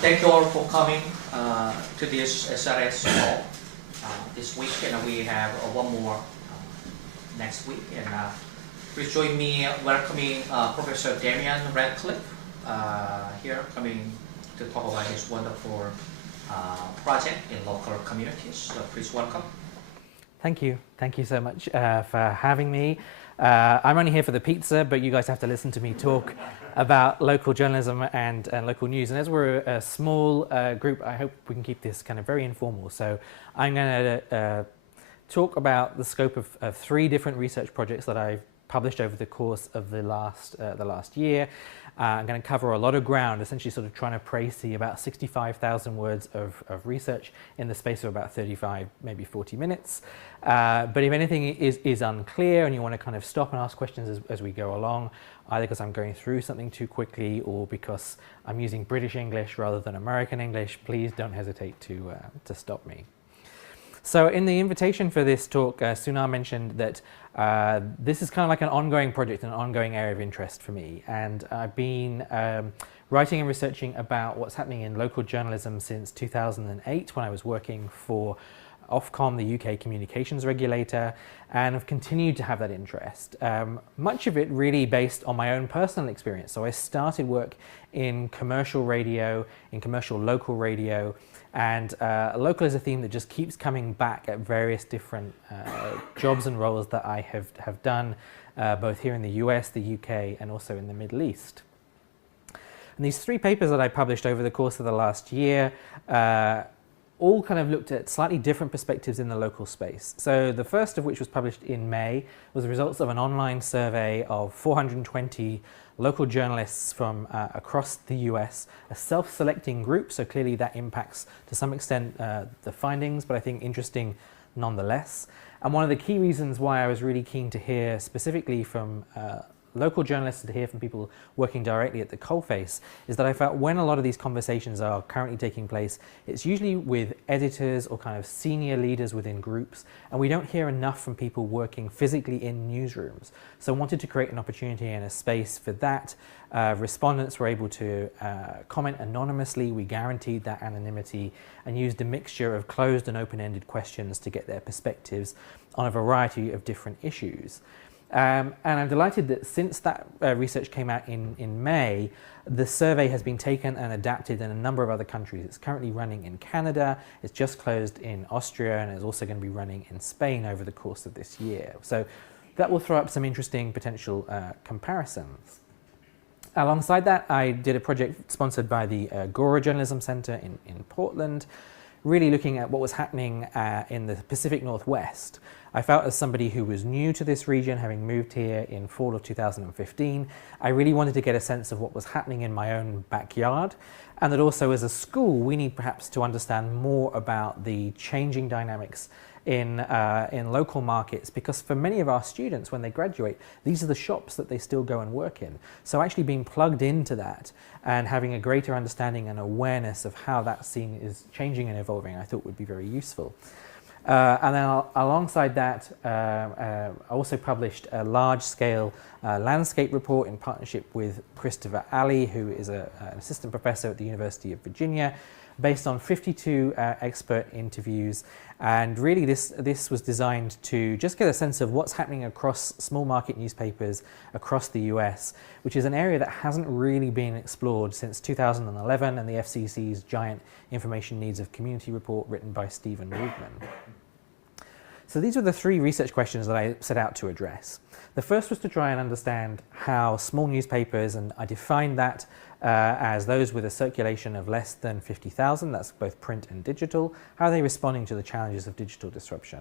Thank you all for coming to this SRS call this week, and we have one more next week. And please join me welcoming Professor Damian Radcliffe here, coming to talk about his wonderful project in local communities. So please welcome. Thank you. Thank you so much for having me. I'm only here for the pizza, but you guys have to listen to me talk about local journalism and local news. And as we're a small group, I hope we can keep this kind of very informal. So I'm going to talk about the scope of 3 different research projects that I've published over the course of the last year. I'm going to cover a lot of ground, essentially sort of trying to précis about 65,000 words of research in the space of about 35, maybe 40 minutes. But if anything is unclear and you want to kind of stop and ask questions as we go along, either because I'm going through something too quickly or because I'm using British English rather than American English, please don't hesitate to stop me. So in the invitation for this talk, Sunar mentioned that this is kind of like an ongoing project, an ongoing area of interest for me. And I've been writing and researching about what's happening in local journalism since 2008, when I was working for Ofcom, the UK communications regulator, and I've continued to have that interest. Much of it really based on my own personal experience. So I started work in commercial radio, in commercial local radio, and local is a theme that just keeps coming back at various different jobs and roles that I have done, both here in the US, the UK, and also in the Middle East. And these 3 papers that I published over the course of the last year all kind of looked at slightly different perspectives in the local space. So the first of which was published in May was the results of an online survey of 420 local journalists from across the US, a self-selecting group, so clearly that impacts to some extent the findings, but I think interesting nonetheless. And one of the key reasons why I was really keen to hear specifically from local journalists, to hear from people working directly at the coalface, is that I felt when a lot of these conversations are currently taking place, it's usually with editors or kind of senior leaders within groups, and we don't hear enough from people working physically in newsrooms. So I wanted to create an opportunity and a space for that. Respondents were able to comment anonymously. We guaranteed that anonymity and used a mixture of closed and open-ended questions to get their perspectives on a variety of different issues. And I'm delighted that since that research came out in May, the survey has been taken and adapted in a number of other countries. It's currently running in Canada, it's just closed in Austria, and it's also going to be running in Spain over the course of this year. So that will throw up some interesting potential comparisons. Alongside that, I did a project sponsored by the Agora Journalism Center in Portland, really looking at what was happening in the Pacific Northwest. I felt, as somebody who was new to this region, having moved here in fall of 2015, I really wanted to get a sense of what was happening in my own backyard, and that also as a school we need perhaps to understand more about the changing dynamics in local markets, because for many of our students when they graduate, these are the shops that they still go and work in. So actually being plugged into that and having a greater understanding and awareness of how that scene is changing and evolving, I thought would be very useful. And then alongside that, I also published a large-scale landscape report in partnership with Christopher Alley, who is an assistant professor at the University of Virginia, based on 52 expert interviews. And really this was designed to just get a sense of what's happening across small market newspapers across the US, which is an area that hasn't really been explored since 2011 and the FCC's giant Information Needs of Community report written by Stephen Rubman. So these were the 3 research questions that I set out to address. The first was to try and understand how small newspapers, and I defined that as those with a circulation of less than 50,000, that's both print and digital, how are they responding to the challenges of digital disruption?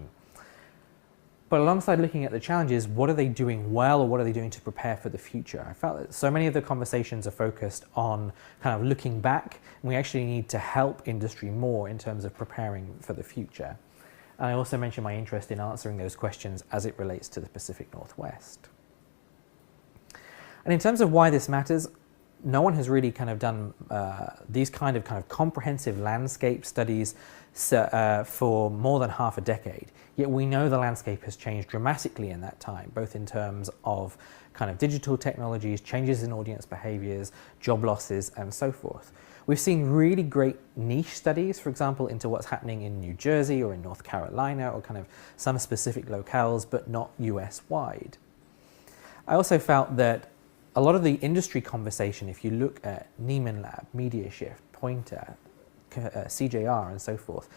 But alongside looking at the challenges, what are they doing well, or what are they doing to prepare for the future? I felt that so many of the conversations are focused on kind of looking back, and we actually need to help industry more in terms of preparing for the future. And I also mentioned my interest in answering those questions as it relates to the Pacific Northwest. And in terms of why this matters, no one has really kind of done these kind of comprehensive landscape studies for more than half a decade. Yet we know the landscape has changed dramatically in that time, both in terms of kind of digital technologies, changes in audience behaviors, job losses, and so forth. We've seen really great niche studies, for example, into what's happening in New Jersey or in North Carolina or kind of some specific locales, but not US-wide. I also felt that a lot of the industry conversation, if you look at Neiman Lab, MediaShift, Pointer, CJR and so forth,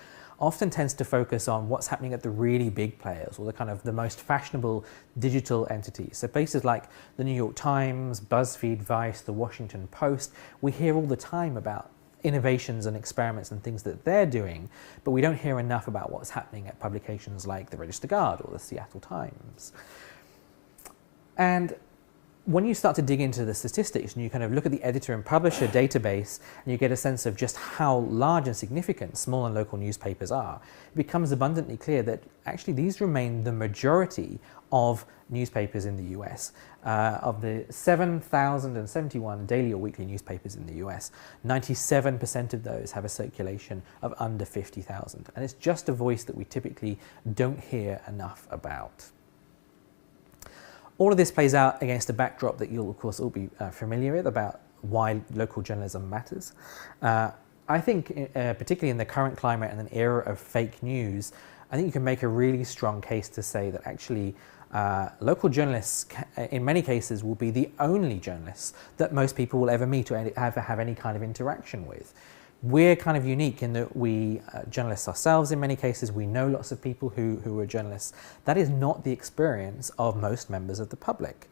often tends to focus on what's happening at the really big players or the kind of the most fashionable digital entities. So places like the New York Times, BuzzFeed, Vice, the Washington Post, we hear all the time about innovations and experiments and things that they're doing, but we don't hear enough about what's happening at publications like the Register Guard or the Seattle Times. And when you start to dig into the statistics and you kind of look at the editor and publisher database and you get a sense of just how large and significant small and local newspapers are, it becomes abundantly clear that actually these remain the majority of newspapers in the US. Of the 7,071 daily or weekly newspapers in the US, 97% of those have a circulation of under 50,000. And it's just a voice that we typically don't hear enough about. All of this plays out against a backdrop that you'll, of course, all be familiar with about why local journalism matters. I think, particularly in the current climate and an era of fake news, I think you can make a really strong case to say that actually local journalists, in many cases, will be the only journalists that most people will ever meet or ever have any kind of interaction with. We're kind of unique in that we journalists ourselves in many cases, we know lots of people who are journalists. That is not the experience of most members of the public.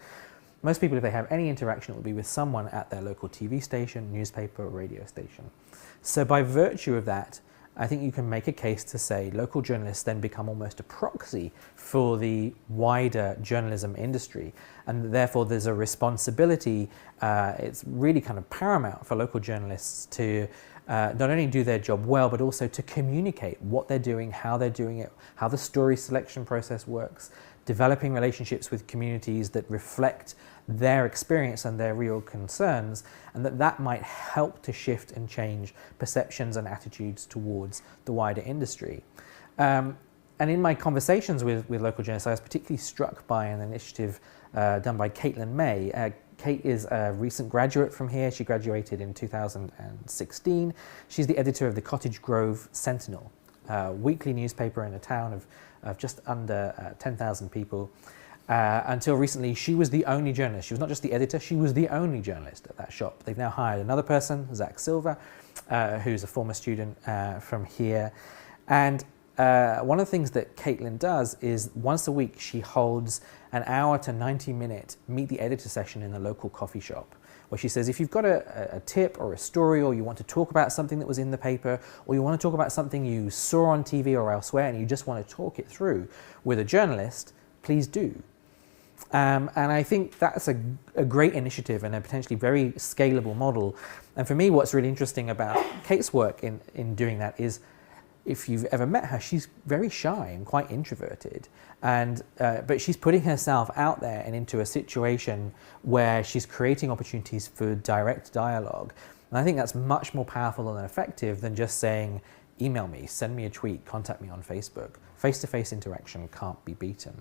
Most people, if they have any interaction, it will be with someone at their local TV station, newspaper, or radio station. So by virtue of that, I think you can make a case to say local journalists then become almost a proxy for the wider journalism industry, and therefore there's a responsibility, it's really kind of paramount for local journalists to not only do their job well, but also to communicate what they're doing, how they're doing it, how the story selection process works, developing relationships with communities that reflect their experience and their real concerns, and that might help to shift and change perceptions and attitudes towards the wider industry. And in my conversations with local journalists, I was particularly struck by an initiative done by Caitlin May. Kate is a recent graduate from here. She graduated in 2016. She's the editor of the Cottage Grove Sentinel, a weekly newspaper in a town of just under 10,000 people. Until recently, she was the only journalist. She was not just the editor, she was the only journalist at that shop. They've now hired another person, Zach Silver, who's a former student from here. And one of the things that Caitlin does is once a week she holds an hour to 90-minute meet the editor session in a local coffee shop, where she says if you've got a tip or a story, or you want to talk about something that was in the paper, or you want to talk about something you saw on TV or elsewhere and you just want to talk it through with a journalist, please do. And I think that's a great initiative and a potentially very scalable model. And for me, what's really interesting about Kate's work in doing that is, if you've ever met her, she's very shy and quite introverted, and but she's putting herself out there and into a situation where she's creating opportunities for direct dialogue. And I think that's much more powerful and effective than just saying, email me, send me a tweet, contact me on Facebook. Face-to-face interaction can't be beaten.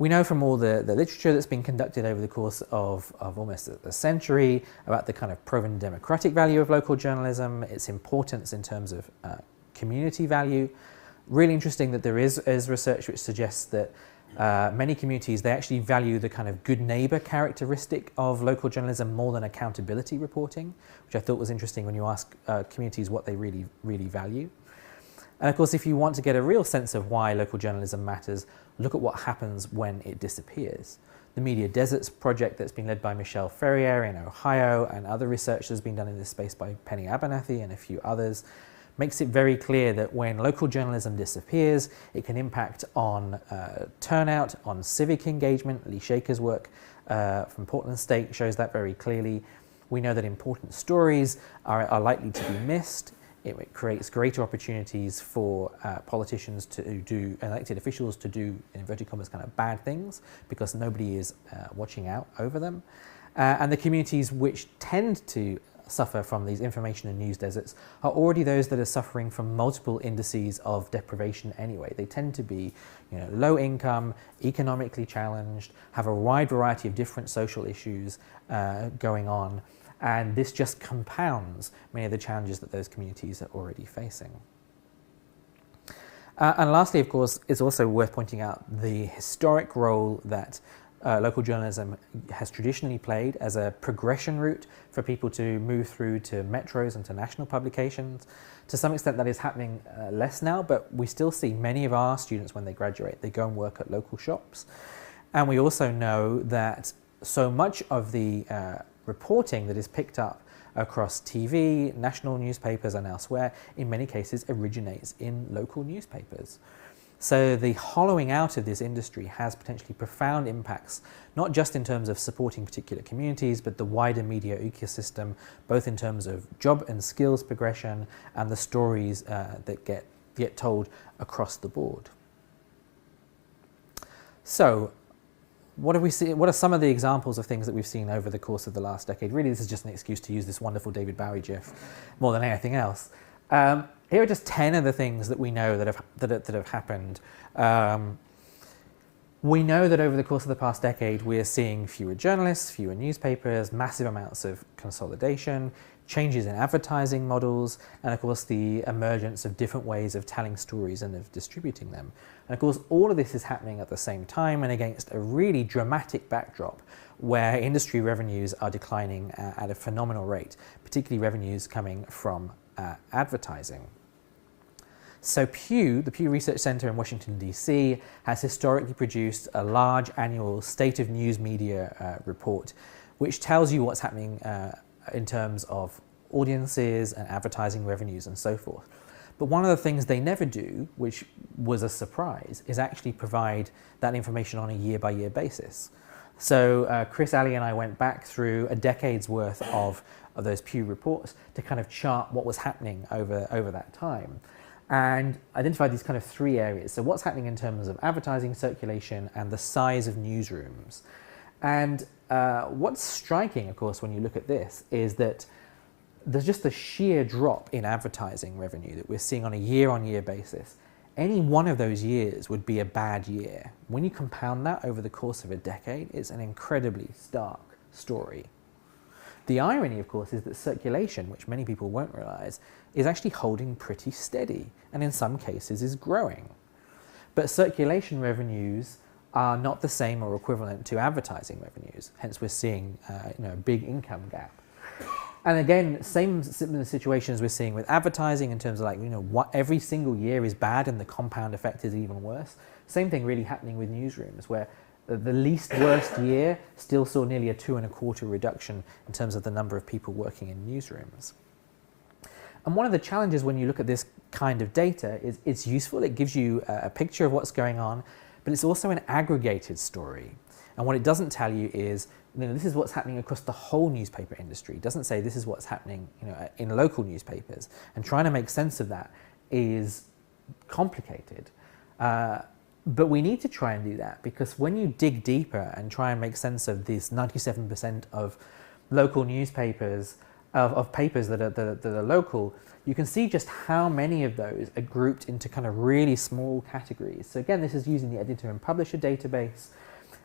We know from all the literature that's been conducted over the course of almost a century about the kind of proven democratic value of local journalism, its importance in terms of community value. Really interesting that there is research which suggests that many communities, they actually value the kind of good neighbor characteristic of local journalism more than accountability reporting, which I thought was interesting when you ask communities what they really, really value. And of course, if you want to get a real sense of why local journalism matters, look at what happens when it disappears. The Media Deserts project that's been led by Michelle Ferrier in Ohio, and other research that's been done in this space by Penny Abernathy and a few others, makes it very clear that when local journalism disappears, it can impact on turnout, on civic engagement. Lee Shaker's work from Portland State shows that very clearly. We know that important stories are likely to be missed. It creates greater opportunities for politicians to do, elected officials to do, in inverted commas, kind of bad things, because nobody is watching out over them. And the communities which tend to suffer from these information and news deserts are already those that are suffering from multiple indices of deprivation anyway. They tend to be, low income, economically challenged, have a wide variety of different social issues going on. And this just compounds many of the challenges that those communities are already facing. And lastly, of course, it's also worth pointing out the historic role that local journalism has traditionally played as a progression route for people to move through to metros and to national publications. To some extent that is happening less now, but we still see many of our students when they graduate, they go and work at local shops. And we also know that so much of the reporting that is picked up across TV, national newspapers and elsewhere, in many cases originates in local newspapers. So the hollowing out of this industry has potentially profound impacts, not just in terms of supporting particular communities, but the wider media ecosystem, both in terms of job and skills progression and the stories that get told across the board. So, what have we seen? What are some of the examples of things that we've seen over the course of the last decade? Really, this is just an excuse to use this wonderful David Bowie gif more than anything else. Here are just 10 of the things that we know that have happened. We know that over the course of the past decade, we are seeing fewer journalists, fewer newspapers, massive amounts of consolidation, changes in advertising models, and of course the emergence of different ways of telling stories and of distributing them. And of course, all of this is happening at the same time and against a really dramatic backdrop where industry revenues are declining at a phenomenal rate, particularly revenues coming from advertising. So Pew, the Pew Research Center in Washington, D.C., has historically produced a large annual State of News Media report, which tells you what's happening in terms of audiences and advertising revenues and so forth. But one of the things they never do, which was a surprise, is actually provide that information on a year-by-year basis. So Chris, Ali and I went back through a decade's worth of those Pew reports to kind of chart what was happening over that time, and identified these kind of three areas. So what's happening in terms of advertising, circulation, and the size of newsrooms. And what's striking, of course, when you look at this, is that there's just a sheer drop in advertising revenue that we're seeing on a year-on-year basis. Any one of those years would be a bad year. When you compound that over the course of a decade, it's an incredibly stark story. The irony, of course, is that circulation, which many people won't realize, is actually holding pretty steady, and in some cases is growing. But circulation revenues are not the same or equivalent to advertising revenues, hence we're seeing a big income gap. And again, similar situations we're seeing with advertising in terms of what every single year is bad and the compound effect is even worse. Same thing really happening with newsrooms, where the least worst year still saw nearly a 2.25% reduction in terms of the number of people working in newsrooms. And one of the challenges when you look at this kind of data is it's useful, it gives you a picture of what's going on, but it's also an aggregated story. And what it doesn't tell you is, this is what's happening across the whole newspaper industry. It doesn't say this is what's happening in local newspapers. And trying to make sense of that is complicated. But we need to try and do that, because when you dig deeper and try and make sense of this 97% of local newspapers, of papers that are local, you can see just how many of those are grouped into kind of really small categories. So again, this is using the editor and publisher database.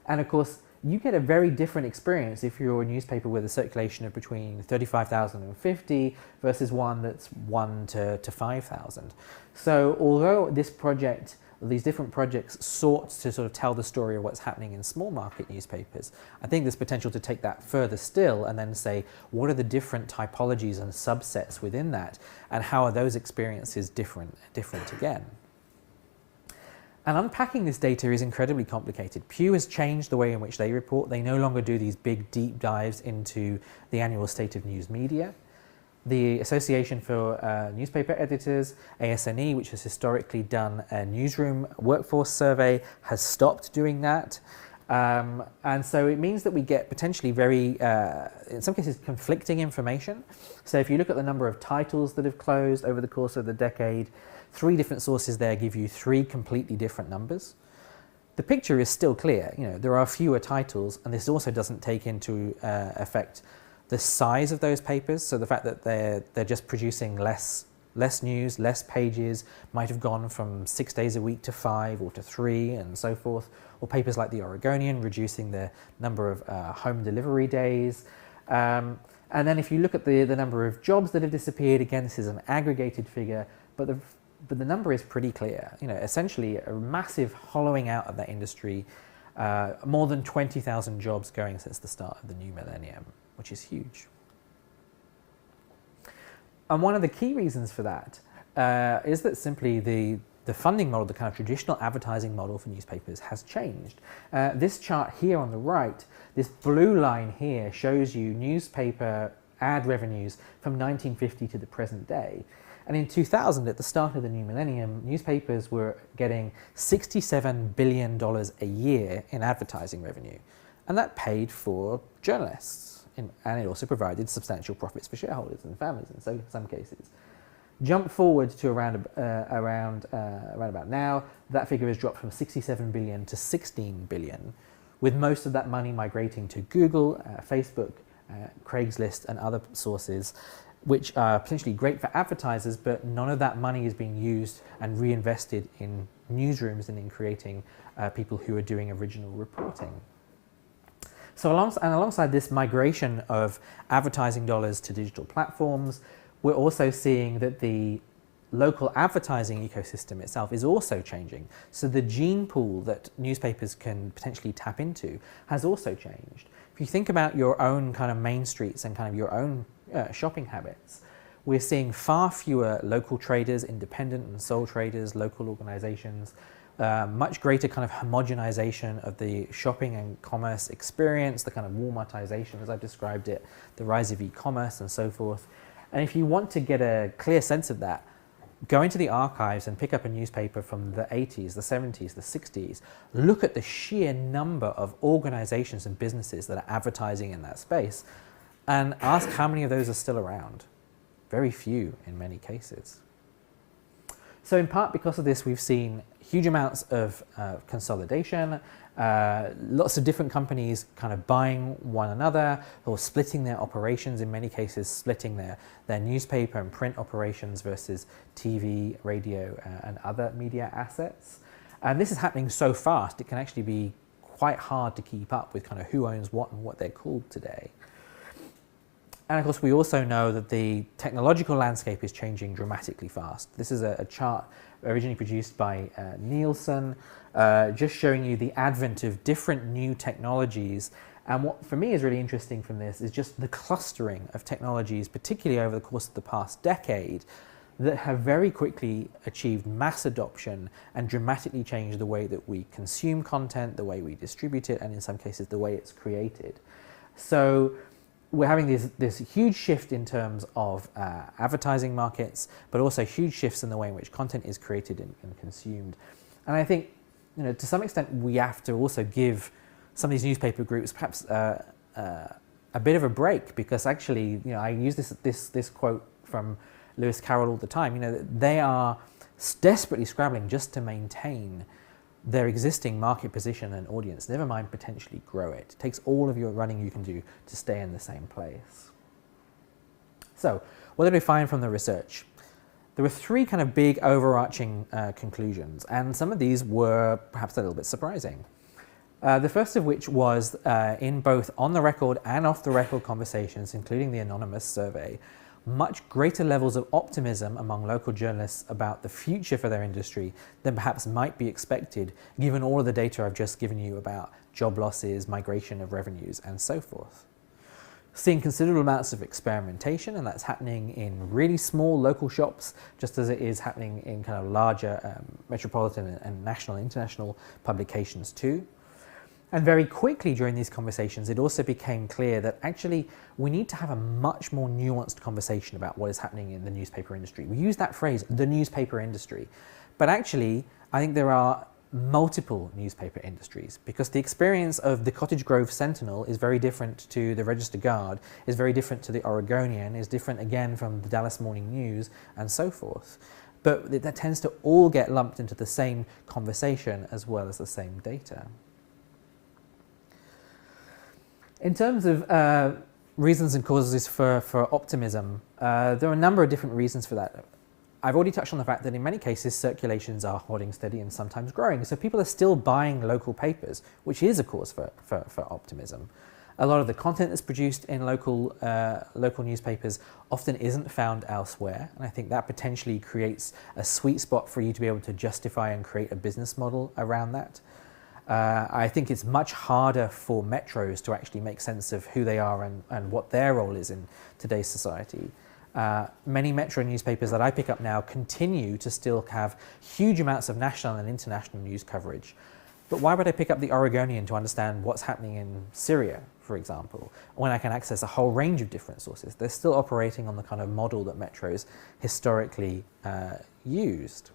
And of course, you get a very different experience if you're a newspaper with a circulation of between 35,000 and 50 versus one that's 1 to 5,000. So although these different projects sought to sort of tell the story of what's happening in small market newspapers, I think there's potential to take that further still and then say, what are the different typologies and subsets within that, and how are those experiences different again? And unpacking this data is incredibly complicated. Pew has changed the way in which they report. They no longer do these big deep dives into the annual State of News Media. The Association for Newspaper Editors, ASNE, which has historically done a newsroom workforce survey, has stopped doing that. And so it means that we get potentially very, in some cases, conflicting information. So if you look at the number of titles that have closed over the course of the decade, 3 different sources there give you 3 completely different numbers. The picture is still clear. There are fewer titles, and this also doesn't take into effect the size of those papers. So the fact that they're just producing less news, less pages, might have gone from 6 days a week to 5 or to 3 and so forth. Or papers like the Oregonian reducing the number of home delivery days. And And then if you look at the number of jobs that have disappeared, again, this is an aggregated figure, but the number is pretty clear. Essentially a massive hollowing out of that industry, more than 20,000 jobs going since the start of the new millennium, which is huge. And one of the key reasons for that is that simply the funding model, the kind of traditional advertising model for newspapers has changed. This chart here on the right, this blue line here shows you newspaper ad revenues from 1950 to the present day. And in 2000, at the start of the new millennium, newspapers were getting $67 billion a year in advertising revenue. And that paid for journalists. And it also provided substantial profits for shareholders and families in some cases. Jump forward to around about now, that figure has dropped from 67 billion to 16 billion, with most of that money migrating to Google, Facebook, Craigslist and other sources, which are potentially great for advertisers, but none of that money is being used and reinvested in newsrooms and in creating people who are doing original reporting. So alongside this migration of advertising dollars to digital platforms, we're also seeing that the local advertising ecosystem itself is also changing. So the gene pool that newspapers can potentially tap into has also changed. If you think about your own kind of main streets and kind of your own shopping habits, we're seeing far fewer local traders, independent and sole traders, local organizations, much greater kind of homogenization of the shopping and commerce experience, the kind of Walmartization as I've described it, the rise of e-commerce and so forth. And if you want to get a clear sense of that, go into the archives and pick up a newspaper from the 80s, the 70s, the 60s. Look at the sheer number of organizations and businesses that are advertising in that space and ask how many of those are still around. Very few in many cases. So in part because of this, we've seen huge amounts of consolidation, lots of different companies kind of buying one another or splitting their operations, in many cases splitting their newspaper and print operations versus TV, radio and other media assets. And this is happening so fast it can actually be quite hard to keep up with kind of who owns what and what they're called today. And of course we also know that the technological landscape is changing dramatically fast. This is a chart originally produced by Nielsen, just showing you the advent of different new technologies. And what for me is really interesting from this is just the clustering of technologies, particularly over the course of the past decade, that have very quickly achieved mass adoption and dramatically changed the way that we consume content, the way we distribute it, and in some cases the way it's created. So we're having this huge shift in terms of advertising markets, but also huge shifts in the way in which content is created and consumed. And I think, to some extent, we have to also give some of these newspaper groups perhaps a bit of a break, because actually, I use this quote from Lewis Carroll all the time. They are desperately scrabbling just to maintain their existing market position and audience, never mind potentially grow it. It takes all of your running you can do to stay in the same place. So, what did we find from the research? There were three kind of big overarching conclusions, and some of these were perhaps a little bit surprising. The first of which was in both on-the-record and off-the-record conversations, including the anonymous survey, much greater levels of optimism among local journalists about the future for their industry than perhaps might be expected, given all of the data I've just given you about job losses, migration of revenues, and so forth. Seeing considerable amounts of experimentation, and that's happening in really small local shops, just as it is happening in kind of larger metropolitan and national and international publications too. And very quickly during these conversations, it also became clear that actually we need to have a much more nuanced conversation about what is happening in the newspaper industry. We use that phrase, the newspaper industry, but actually I think there are multiple newspaper industries, because the experience of the Cottage Grove Sentinel is very different to the Register Guard, is very different to the Oregonian, is different again from the Dallas Morning News, and so forth. But that tends to all get lumped into the same conversation as well as the same data. In terms of reasons and causes for optimism, there are a number of different reasons for that. I've already touched on the fact that in many cases circulations are holding steady and sometimes growing, so people are still buying local papers, which is a cause for optimism. A lot of the content that's produced in local newspapers often isn't found elsewhere, and I think that potentially creates a sweet spot for you to be able to justify and create a business model around that. I think it's much harder for metros to actually make sense of who they are and what their role is in today's society. Many metro newspapers that I pick up now continue to still have huge amounts of national and international news coverage. But why would I pick up the Oregonian to understand what's happening in Syria, for example, when I can access a whole range of different sources? They're still operating on the kind of model that metros historically used.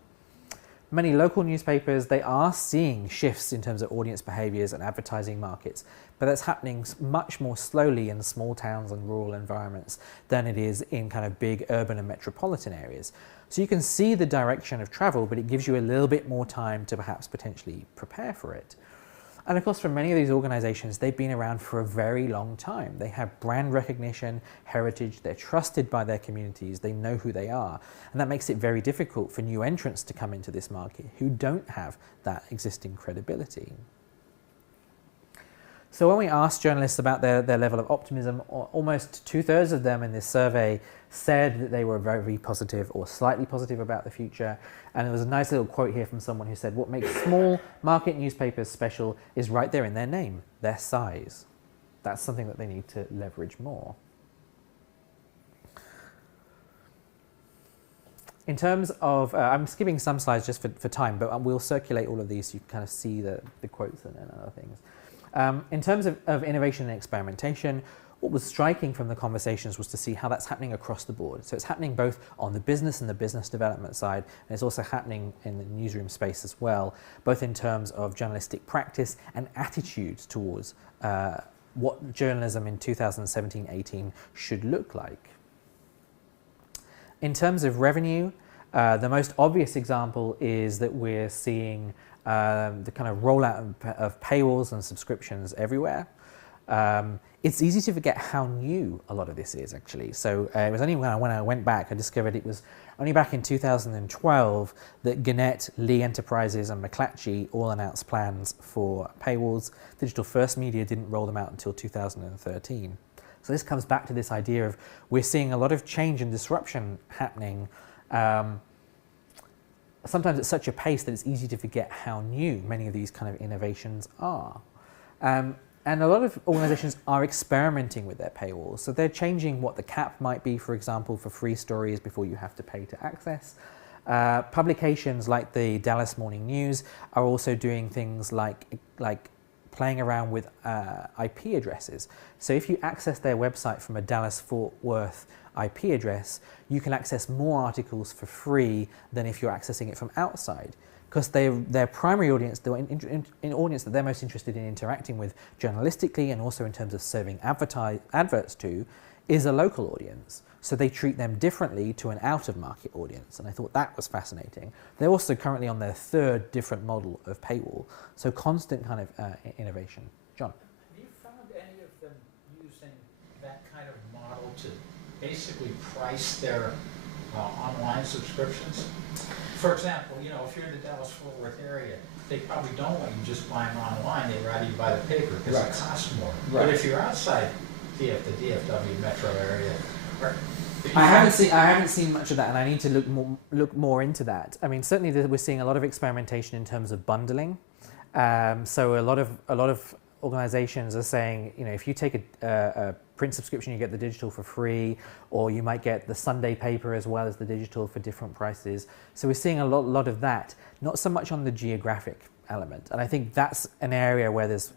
Many local newspapers, they are seeing shifts in terms of audience behaviors and advertising markets, but that's happening much more slowly in small towns and rural environments than it is in kind of big urban and metropolitan areas. So you can see the direction of travel, but it gives you a little bit more time to perhaps potentially prepare for it. And of course, for many of these organizations, they've been around for a very long time. They have brand recognition, heritage, they're trusted by their communities, they know who they are. And that makes it very difficult for new entrants to come into this market who don't have that existing credibility. So when we asked journalists about their level of optimism, almost 2/3 of them in this survey said that they were very positive or slightly positive about the future. And there was a nice little quote here from someone who said, what makes small market newspapers special is right there in their name, their size. That's something that they need to leverage more. In terms of, I'm skipping some slides just for time, but we'll circulate all of these so you can kind of see the quotes and other things. In terms of innovation and experimentation, what was striking from the conversations was to see how that's happening across the board. So it's happening both on the business and the business development side, and it's also happening in the newsroom space as well, both in terms of journalistic practice and attitudes towards what journalism in 2017-18 should look like. In terms of revenue, the most obvious example is that we're seeing the kind of rollout of paywalls and subscriptions everywhere. It's easy to forget how new a lot of this is, actually. So it was only when I went back, I discovered it was only back in 2012 that Gannett, Lee Enterprises and McClatchy all announced plans for paywalls. Digital First Media didn't roll them out until 2013. So this comes back to this idea of we're seeing a lot of change and disruption happening. Sometimes at such a pace that it's easy to forget how new many of these kind of innovations are. And a lot of organizations are experimenting with their paywalls. So they're changing what the cap might be, for example, for free stories before you have to pay to access. Publications like the Dallas Morning News are also doing things like playing around with IP addresses. So if you access their website from a Dallas-Fort Worth IP address, you can access more articles for free than if you're accessing it from outside. Because their primary audience, the audience that they're most interested in interacting with journalistically and also in terms of serving adverts to, is a local audience. So they treat them differently to an out-of-market audience, and I thought that was fascinating. They're also currently on their third different model of paywall, so constant kind of innovation. John? Have you found any of them using that kind of model to basically price their online subscriptions? For example, you know, if you're in the Dallas-Fort Worth area, they probably don't want you just buying online. They'd rather you buy the paper because it costs more. Right. But if you're outside the DFW metro area, I haven't seen much of that, and I need to look more into that. I mean, certainly we're seeing a lot of experimentation in terms of bundling. So a lot of organizations are saying, you know, if you take a print subscription, you get the digital for free, or you might get the Sunday paper as well as the digital for different prices. So we're seeing a lot of that, not so much on the geographic element. And I think that's an area where there's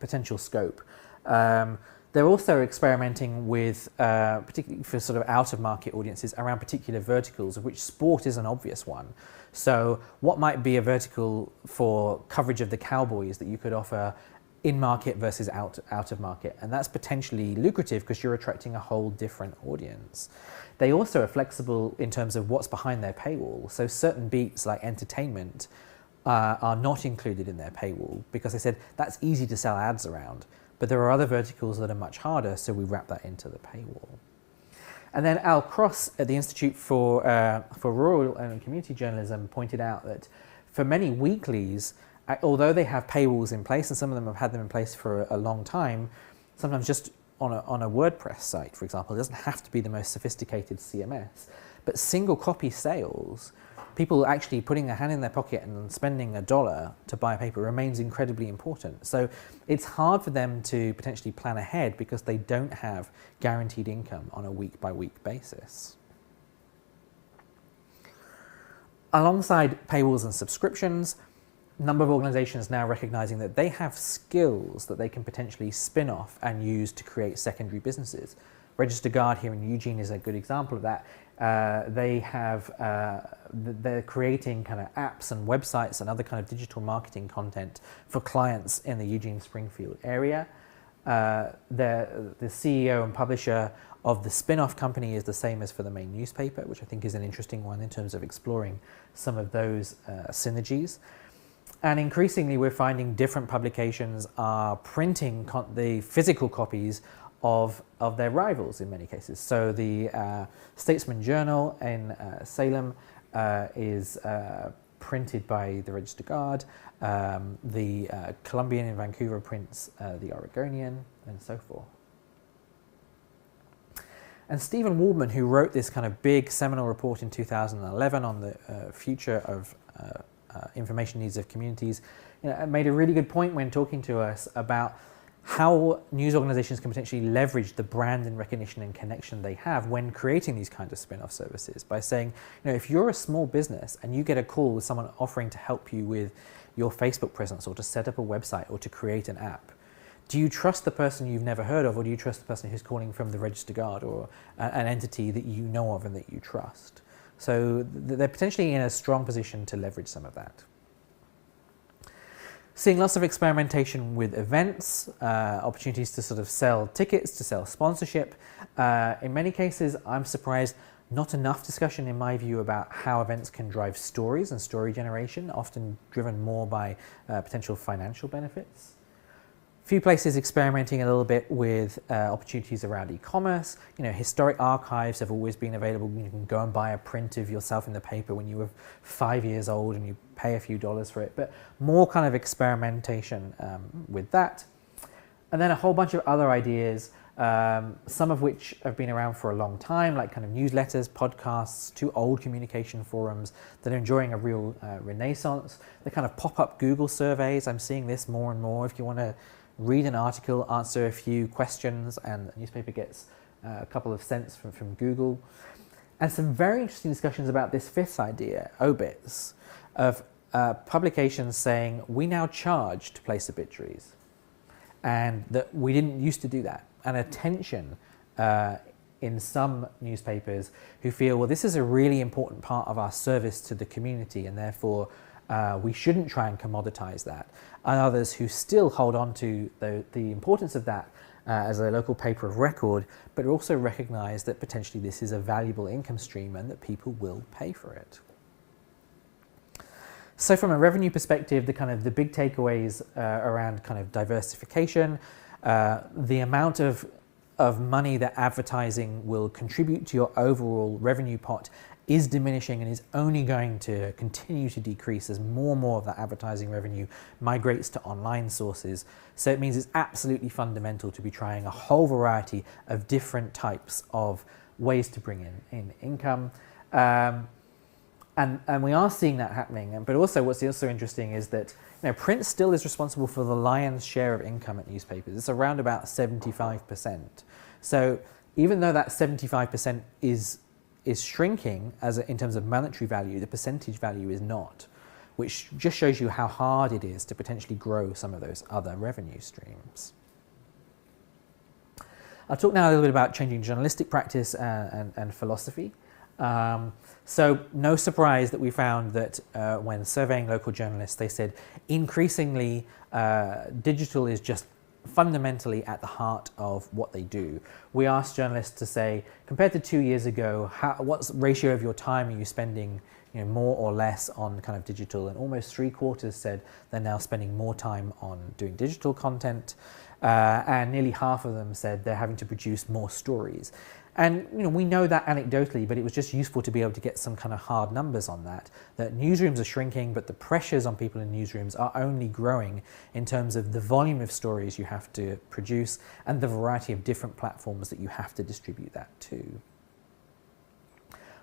potential scope. They're also experimenting with, particularly for sort of out-of-market audiences, around particular verticals, of which sport is an obvious one. So what might be a vertical for coverage of the Cowboys that you could offer in-market versus out-of-market? And that's potentially lucrative because you're attracting a whole different audience. They also are flexible in terms of what's behind their paywall. So certain beats like entertainment are not included in their paywall because they said that's easy to sell ads around. But there are other verticals that are much harder, so we wrap that into the paywall. And then Al Cross at the Institute for Rural and Community Journalism pointed out that for many weeklies, although they have paywalls in place, and some of them have had them in place for a long time, sometimes just on a WordPress site, for example. It doesn't have to be the most sophisticated CMS, but single copy sales, people actually putting their hand in their pocket and spending $1 to buy a paper remains incredibly important. So it's hard for them to potentially plan ahead because they don't have guaranteed income on a week-by-week basis. Alongside paywalls and subscriptions, a number of organizations now recognizing that they have skills that they can potentially spin off and use to create secondary businesses. Register Guard here in Eugene is a good example of that. They're creating kind of apps and websites and other kind of digital marketing content for clients in the Eugene-Springfield area. The CEO and publisher of the spin-off company is the same as for the main newspaper, which I think is an interesting one in terms of exploring some of those synergies. And increasingly, we're finding different publications are printing the physical copies of their rivals in many cases. So the Statesman Journal in Salem is printed by the Register Guard. The Columbian in Vancouver prints the Oregonian, and so forth. And Stephen Waldman, who wrote this kind of big seminal report in 2011 on the future of information needs of communities, made a really good point when talking to us about how news organizations can potentially leverage the brand and recognition and connection they have when creating these kinds of spin-off services by saying, if you're a small business and you get a call with someone offering to help you with your Facebook presence or to set up a website or to create an app, do you trust the person you've never heard of, or do you trust the person who's calling from the Register Guard or an entity that you know of and that you trust? So they're potentially in a strong position to leverage some of that. Seeing lots of experimentation with events, opportunities to sort of sell tickets, to sell sponsorship. In many cases, I'm surprised, not enough discussion in my view about how events can drive stories and story generation, often driven more by potential financial benefits. Few places experimenting a little bit with opportunities around e-commerce. Historic archives have always been available. You can go and buy a print of yourself in the paper when you were 5 years old and you pay a few dollars for it, but more kind of experimentation with that. And then a whole bunch of other ideas, some of which have been around for a long time, like kind of newsletters, podcasts, 2 old communication forums that are enjoying a real renaissance. The kind of pop-up Google surveys, I'm seeing this more and more. If you want to read an article, answer a few questions, and the newspaper gets a couple of cents from Google. And some very interesting discussions about this 5th idea, obits, of publications saying, we now charge to place obituaries, and that we didn't used to do that. And a tension in some newspapers who feel, well, this is a really important part of our service to the community, and therefore we shouldn't try and commoditize that. And others who still hold on to the importance of that as a local paper of record, but also recognize that potentially this is a valuable income stream and that people will pay for it. So from a revenue perspective, the big takeaways around kind of diversification, the amount of money that advertising will contribute to your overall revenue pot is diminishing and is only going to continue to decrease as more and more of that advertising revenue migrates to online sources. So it means it's absolutely fundamental to be trying a whole variety of different types of ways to bring in income. And we are seeing that happening. But also what's also interesting is that print still is responsible for the lion's share of income at newspapers. It's around about 75%. So even though that 75% is shrinking in terms of monetary value, the percentage value is not, which just shows you how hard it is to potentially grow some of those other revenue streams. I'll talk now a little bit about changing journalistic practice and philosophy. So no surprise that we found that when surveying local journalists, they said increasingly digital is just fundamentally at the heart of what they do. We asked journalists to say, compared to 2 years ago, what ratio of your time are you spending more or less on kind of digital? And almost 3/4 said they're now spending more time on doing digital content, and nearly half of them said they're having to produce more stories. And we know that anecdotally, but it was just useful to be able to get some kind of hard numbers on that newsrooms are shrinking, but the pressures on people in newsrooms are only growing in terms of the volume of stories you have to produce and the variety of different platforms that you have to distribute that to.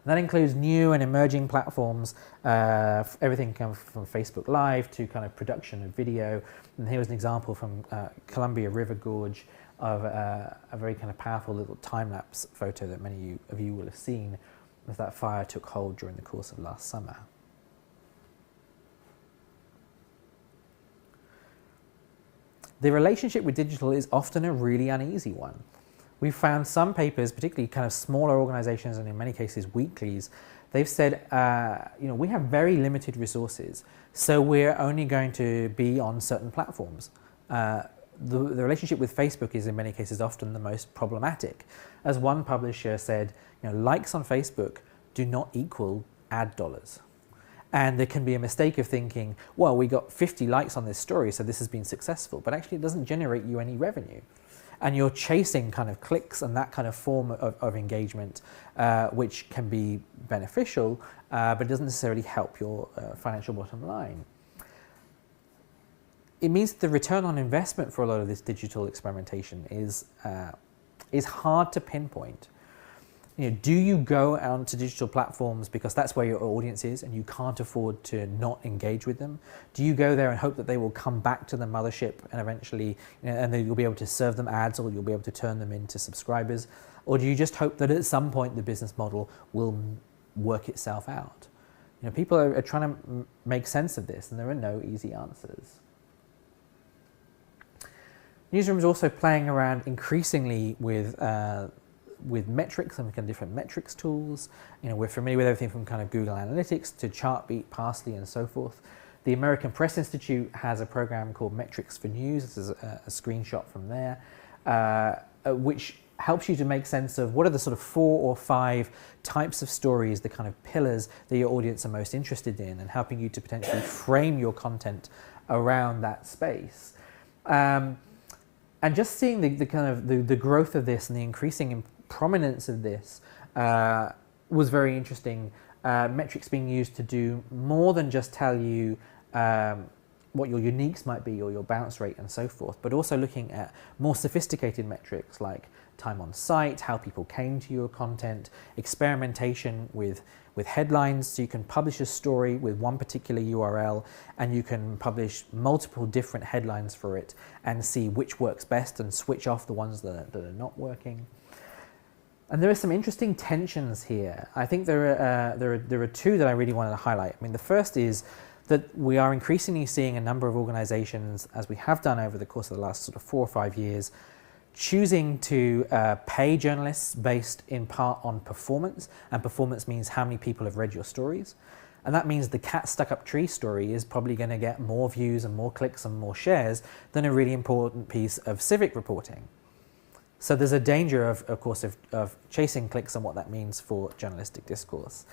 That includes new and emerging platforms, everything from Facebook Live to kind of production of video. And here was an example from Columbia River Gorge of a very kind of powerful little time-lapse photo that many of you will have seen as that fire took hold during the course of last summer. The relationship with digital is often a really uneasy one. We've found some papers, particularly kind of smaller organizations and in many cases weeklies, they've said, we have very limited resources, so we're only going to be on certain platforms. The relationship with Facebook is in many cases often the most problematic. As one publisher said, likes on Facebook do not equal ad dollars. And there can be a mistake of thinking, well, we got 50 likes on this story, so this has been successful, but actually it doesn't generate you any revenue. And you're chasing kind of clicks and that kind of form of engagement, which can be beneficial, but it doesn't necessarily help your financial bottom line. It means that the return on investment for a lot of this digital experimentation is hard to pinpoint. Do you go onto digital platforms because that's where your audience is and you can't afford to not engage with them? Do you go there and hope that they will come back to the mothership and eventually, and then you'll be able to serve them ads or you'll be able to turn them into subscribers? Or do you just hope that at some point the business model will work itself out? People are trying to make sense of this and there are no easy answers. Newsrooms also playing around increasingly with metrics and kind of different metrics tools. We're familiar with everything from kind of Google Analytics to Chartbeat, Parsley, and so forth. The American Press Institute has a program called Metrics for News. This is a screenshot from there, which helps you to make sense of what are the sort of 4 or 5 types of stories, the kind of pillars that your audience are most interested in, and helping you to potentially frame your content around that space. And just seeing the kind of the growth of this and the increasing prominence of this was very interesting. Metrics being used to do more than just tell you what your uniques might be or your bounce rate and so forth, but also looking at more sophisticated metrics like time on site, how people came to your content, experimentation with headlines, so you can publish a story with one particular URL and you can publish multiple different headlines for it and see which works best and switch off the ones that are not working. And there are some interesting tensions here. I think there are 2 that I really wanted to highlight. I mean, the first is that we are increasingly seeing a number of organizations, as we have done over the course of the last sort of 4 or 5 years, choosing to pay journalists based in part on performance, and performance means how many people have read your stories. And that means the cat stuck up tree story is probably going to get more views and more clicks and more shares than a really important piece of civic reporting. So there's a danger, of course, of chasing clicks and what that means for journalistic discourse.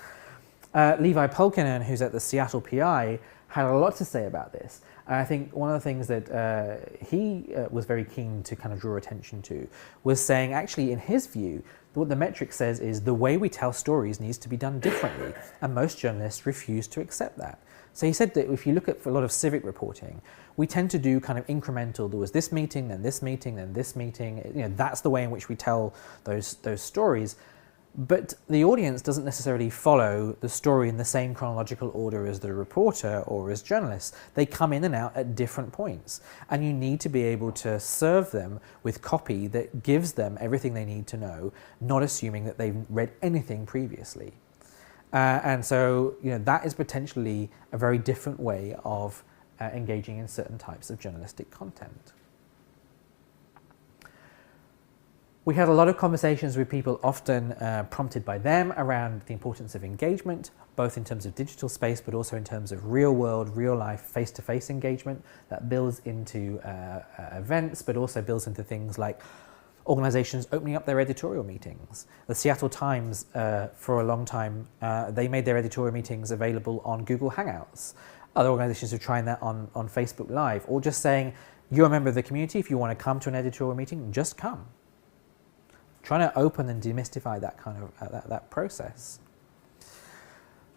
Levi Pulkkinen, who's at the Seattle PI, had a lot to say about this. And I think one of the things that he was very keen to kind of draw attention to was saying, actually, in his view, what the metric says is the way we tell stories needs to be done differently, and most journalists refuse to accept that. So he said that if you look at a lot of civic reporting, we tend to do kind of incremental. There was this meeting, then this meeting, then this meeting. That's the way in which we tell those stories. But the audience doesn't necessarily follow the story in the same chronological order as the reporter or as journalists. They come in and out at different points. And you need to be able to serve them with copy that gives them everything they need to know, not assuming that they've read anything previously. And so that is potentially a very different way of engaging in certain types of journalistic content. We had a lot of conversations with people, often prompted by them, around the importance of engagement, both in terms of digital space, but also in terms of real world, real life, face-to-face engagement that builds into events, but also builds into things like organizations opening up their editorial meetings. The Seattle Times, for a long time, they made their editorial meetings available on Google Hangouts. Other organizations are trying that on Facebook Live, or just saying, you're a member of the community, if you want to come to an editorial meeting, just come. trying to open and demystify that kind of that process.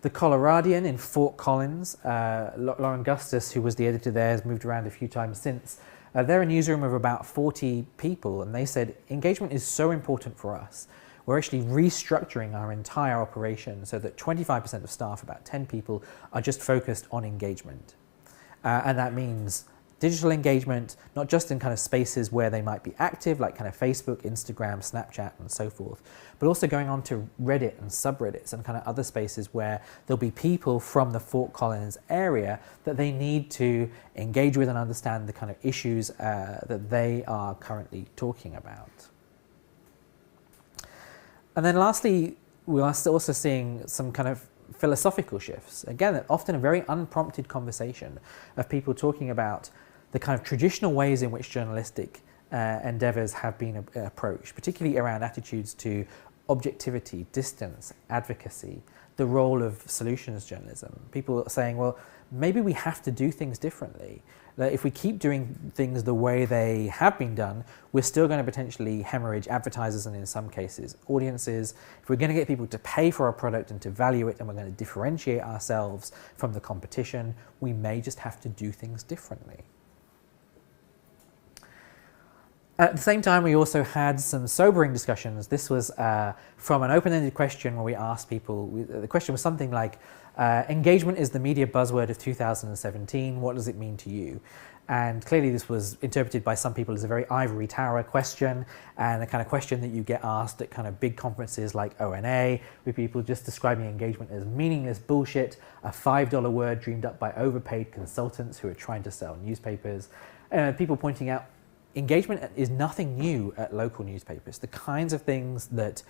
The Coloradian in Fort Collins, Lauren Gustus, who was the editor there, has moved around a few times since. They're a newsroom of about 40 people, and they said engagement is so important for us. We're actually restructuring our entire operation so that 25% of staff, about 10 people, are just focused on engagement. And that means digital engagement, not just in kind of spaces where they might be active, like kind of Facebook, Instagram, Snapchat, and so forth, but also going on to Reddit and subreddits and kind of other spaces where there'll be people from the Fort Collins area that they need to engage with and understand the kind of issues that they are currently talking about. And then lastly, we are also seeing some kind of philosophical shifts. Again, often a very unprompted conversation of people talking about the kind of traditional ways in which journalistic endeavors have been approached, particularly around attitudes to objectivity, distance, advocacy, the role of solutions journalism. People are saying, well, maybe we have to do things differently. That if we keep doing things the way they have been done, we're still going to potentially hemorrhage advertisers and in some cases audiences. If we're going to get people to pay for our product and to value it, and we're going to differentiate ourselves from the competition, we may just have to do things differently. At the same time, we also had some sobering discussions. This was from an open-ended question where we asked people, the question was something like, engagement is the media buzzword of 2017, what does it mean to you? And clearly this was interpreted by some people as a very ivory tower question, and the kind of question that you get asked at kind of big conferences like ONA, with people just describing engagement as meaningless bullshit, a $5 word dreamed up by overpaid consultants who are trying to sell newspapers. People pointing out engagement is nothing new at local newspapers. The kinds of things that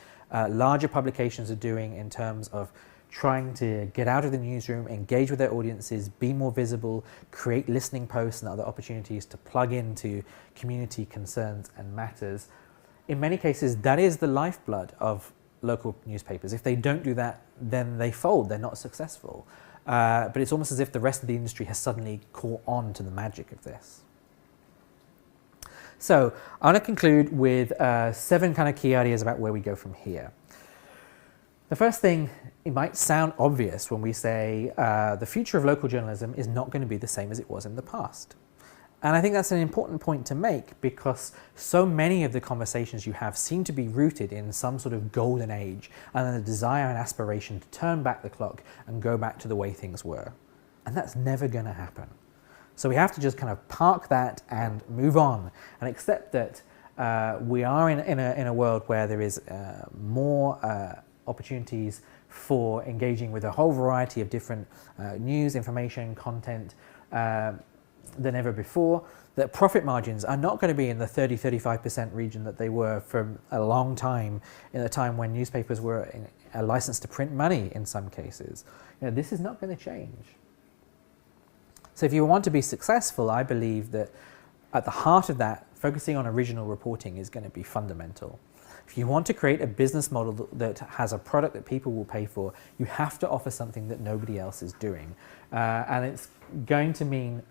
larger publications are doing in terms of trying to get out of the newsroom, engage with their audiences, be more visible, create listening posts and other opportunities to plug into community concerns and matters. In many cases, that is the lifeblood of local newspapers. If they don't do that, then they fold, they're not successful. But it's almost as if the rest of the industry has suddenly caught on to the magic of this. So I want to conclude with 7 kind of key ideas about where we go from here. The first thing, it might sound obvious when we say the future of local journalism is not going to be the same as it was in the past. And I think that's an important point to make because so many of the conversations you have seem to be rooted in some sort of golden age and then a desire and aspiration to turn back the clock and go back to the way things were. And that's never going to happen. So we have to just kind of park that and move on and accept that we are in a world where there is more opportunities for engaging with a whole variety of different news, information, content than ever before, that profit margins are not going to be in the 30-35% region that they were from a long time, in a time when newspapers were a license to print money in some cases. You know, this is not going to change. So if you want to be successful, I believe that at the heart of that, focusing on original reporting is going to be fundamental. If you want to create a business model that has a product that people will pay for, you have to offer something that nobody else is doing. And it's going to mean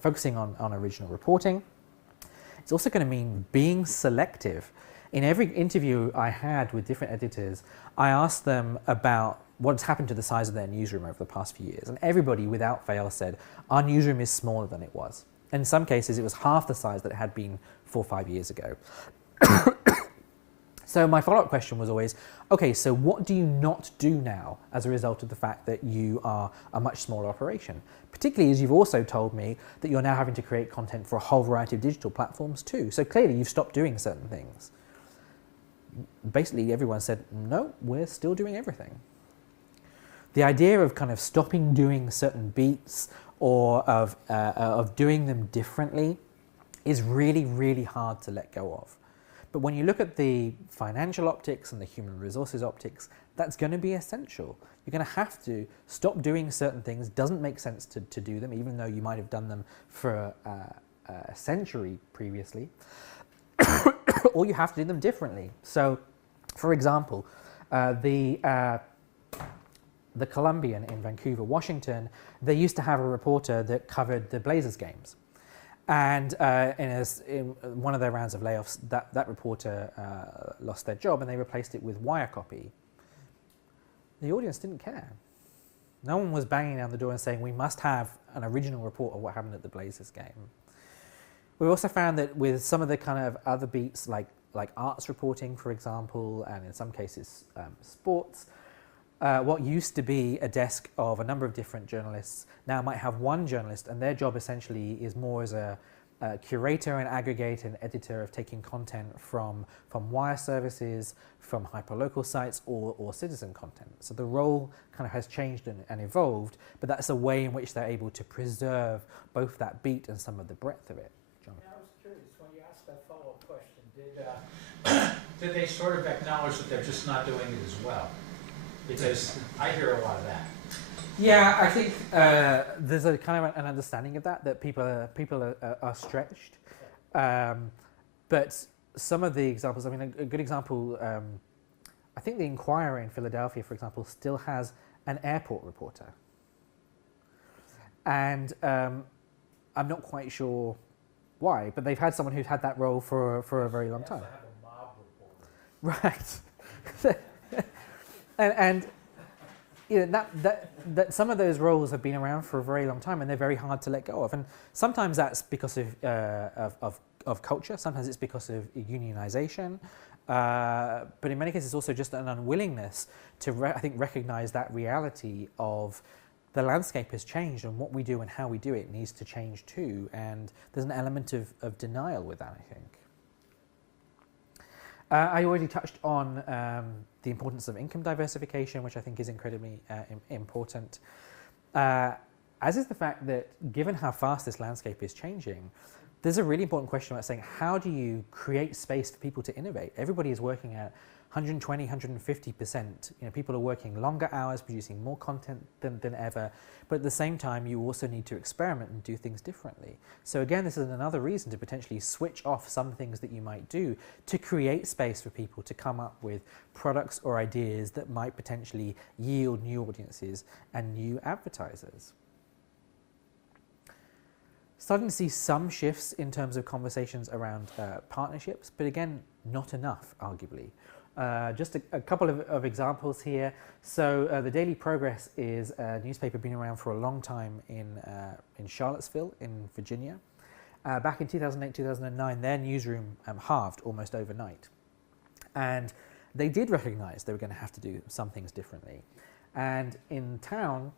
focusing on original reporting. It's also going to mean being selective. In every interview I had with different editors, I asked them about what's happened to the size of their newsroom over the past few years. And everybody, without fail, said, our newsroom is smaller than it was. In some cases, it was half the size that it had been 4 or 5 years ago. So my follow-up question was always, okay, so what do you not do now as a result of the fact that you are a much smaller operation? Particularly as you've also told me that you're now having to create content for a whole variety of digital platforms too. So clearly you've stopped doing certain things. Basically everyone said, no, we're still doing everything. The idea of kind of stopping doing certain beats or of doing them differently is really, really hard to let go of. But when you look at the financial optics and the human resources optics, that's going to be essential. You're going to have to stop doing certain things. Doesn't make sense to do them, even though you might have done them for a century previously. Or you have to do them differently. So, for example, the Columbian in Vancouver, Washington, they used to have a reporter that covered the Blazers games. And in one of their rounds of layoffs, that reporter lost their job, and they replaced it with wire copy. The audience didn't care. No one was banging down the door and saying, we must have an original report of what happened at the Blazers game. We also found that with some of the kind of other beats, like arts reporting, for example, and in some cases sports, what used to be a desk of a number of different journalists now might have one journalist, and their job essentially is more as a curator and aggregator and editor of taking content from wire services, from hyperlocal sites, or citizen content. So the role kind of has changed and evolved, but that's a way in which they're able to preserve both that beat and some of the breadth of it. John? Yeah, I was curious, when you asked that follow-up question, did they sort of acknowledge that they're just not doing it as well? Because I hear a lot of that. Yeah, I think there's a kind of an understanding of that people are stretched. But some of the examples, I mean, a good example, I think the Inquirer in Philadelphia, for example, still has an airport reporter. And I'm not quite sure why, but they've had someone who's had that role for a very long time. They have a mob reporter. Right. and you know, that some of those roles have been around for a very long time, and they're very hard to let go of. And sometimes that's because of culture. Sometimes it's because of unionization. But in many cases, it's also just an unwillingness to, I think, recognize that reality of the landscape has changed, and what we do and how we do it needs to change too. And there's an element of denial with that, I think. I already touched on the importance of income diversification, which I think is incredibly important, as is the fact that given how fast this landscape is changing, there's a really important question about saying, how do you create space for people to innovate? Everybody is working at 120, 150%. You know, people are working longer hours, producing more content than ever, but at the same time, you also need to experiment and do things differently. So again, this is another reason to potentially switch off some things that you might do to create space for people to come up with products or ideas that might potentially yield new audiences and new advertisers. Starting to see some shifts in terms of conversations around partnerships, but again, not enough, arguably. Just a couple of examples here. So the Daily Progress is a newspaper been around for a long time in Charlottesville, in Virginia. Back in 2008, 2009, their newsroom halved almost overnight. And they did recognize they were going to have to do some things differently. And in town,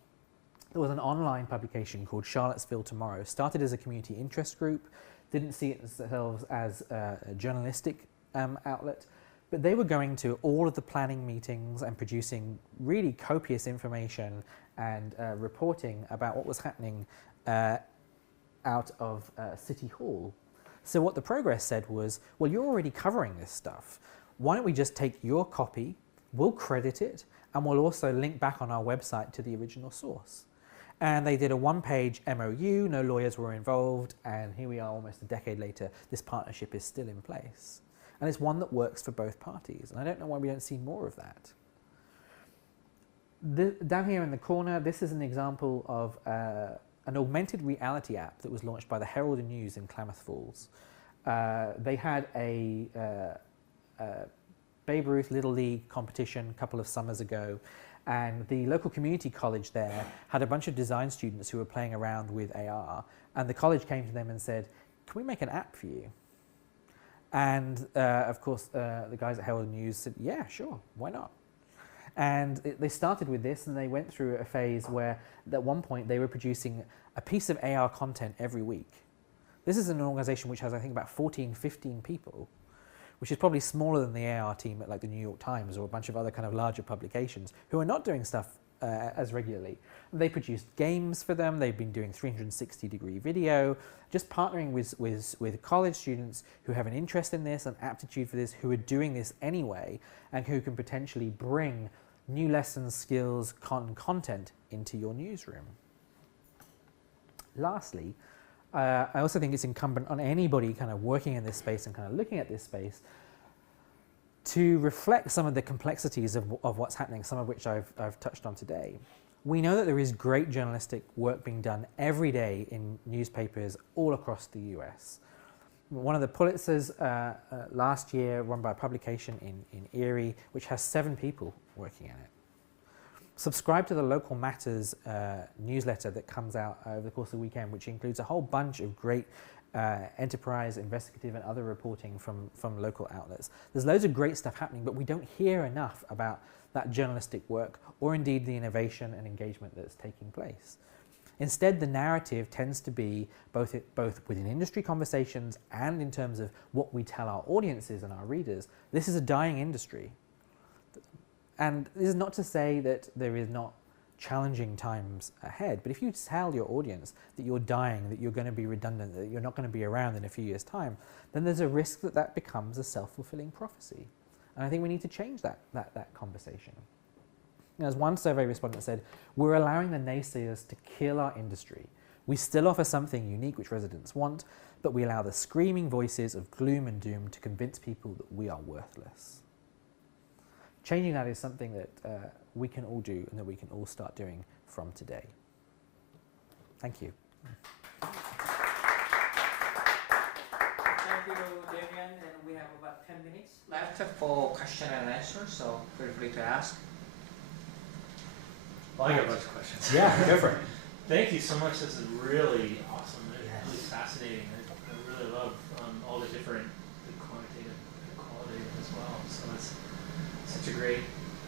there was an online publication called Charlottesville Tomorrow. Started as a community interest group, didn't see it themselves as a journalistic outlet, but they were going to all of the planning meetings and producing really copious information and reporting about what was happening out of City Hall. So what the Progress said was, well, you're already covering this stuff. Why don't we just take your copy, we'll credit it, and we'll also link back on our website to the original source. And they did a one-page MOU, no lawyers were involved, and here we are almost a decade later, this partnership is still in place. And it's one that works for both parties, and I don't know why we don't see more of that. Down here in the corner, this is an example of an augmented reality app that was launched by the Herald and News in Klamath Falls. They had a Babe Ruth Little League competition a couple of summers ago, and the local community college there had a bunch of design students who were playing around with AR, and the college came to them and said, can we make an app for you? And of course, the guys at Herald News said, yeah, sure, why not? And they started with this, and they went through a phase where at one point they were producing a piece of AR content every week. This is an organization which has, I think, about 14, 15 people, which is probably smaller than the AR team at like the New York Times or a bunch of other kind of larger publications who are not doing stuff as regularly. They produced games for them. They've been doing 360-degree video, just partnering with college students who have an interest in this, an aptitude for this, who are doing this anyway, and who can potentially bring new lessons, skills, content into your newsroom. Lastly, I also think it's incumbent on anybody kind of working in this space and kind of looking at this space to reflect some of the complexities of what's happening, some of which I've touched on today. We know that there is great journalistic work being done every day in newspapers all across the US. One of the Pulitzers last year run by a publication in Erie, which has 7 people working in it. Subscribe to the Local Matters newsletter that comes out over the course of the weekend, which includes a whole bunch of great enterprise, investigative and other reporting from local outlets. There's loads of great stuff happening, but we don't hear enough about that journalistic work or indeed the innovation and engagement that's taking place. Instead, the narrative tends to be both within industry conversations and in terms of what we tell our audiences and our readers. This is a dying industry. And this is not to say that there is not challenging times ahead, but if you tell your audience that you're dying, that you're going to be redundant, that you're not going to be around in a few years' time, then there's a risk that that becomes a self-fulfilling prophecy. And I think we need to change that conversation. There's one survey respondent said, we're allowing the naysayers to kill our industry. We still offer something unique which residents want, but we allow the screaming voices of gloom and doom to convince people that we are worthless. Changing that is something that we can all do and that we can all start doing from today. Thank you. Thank you, Damian, and we have about 10 minutes left for question and answer, so feel free to ask. Well, I got a bunch of questions. Yeah, go for it. Thank you so much. This is really awesome. It's really fascinating. I really love all the different, the quantitative, the qualitative as well. So it's such a great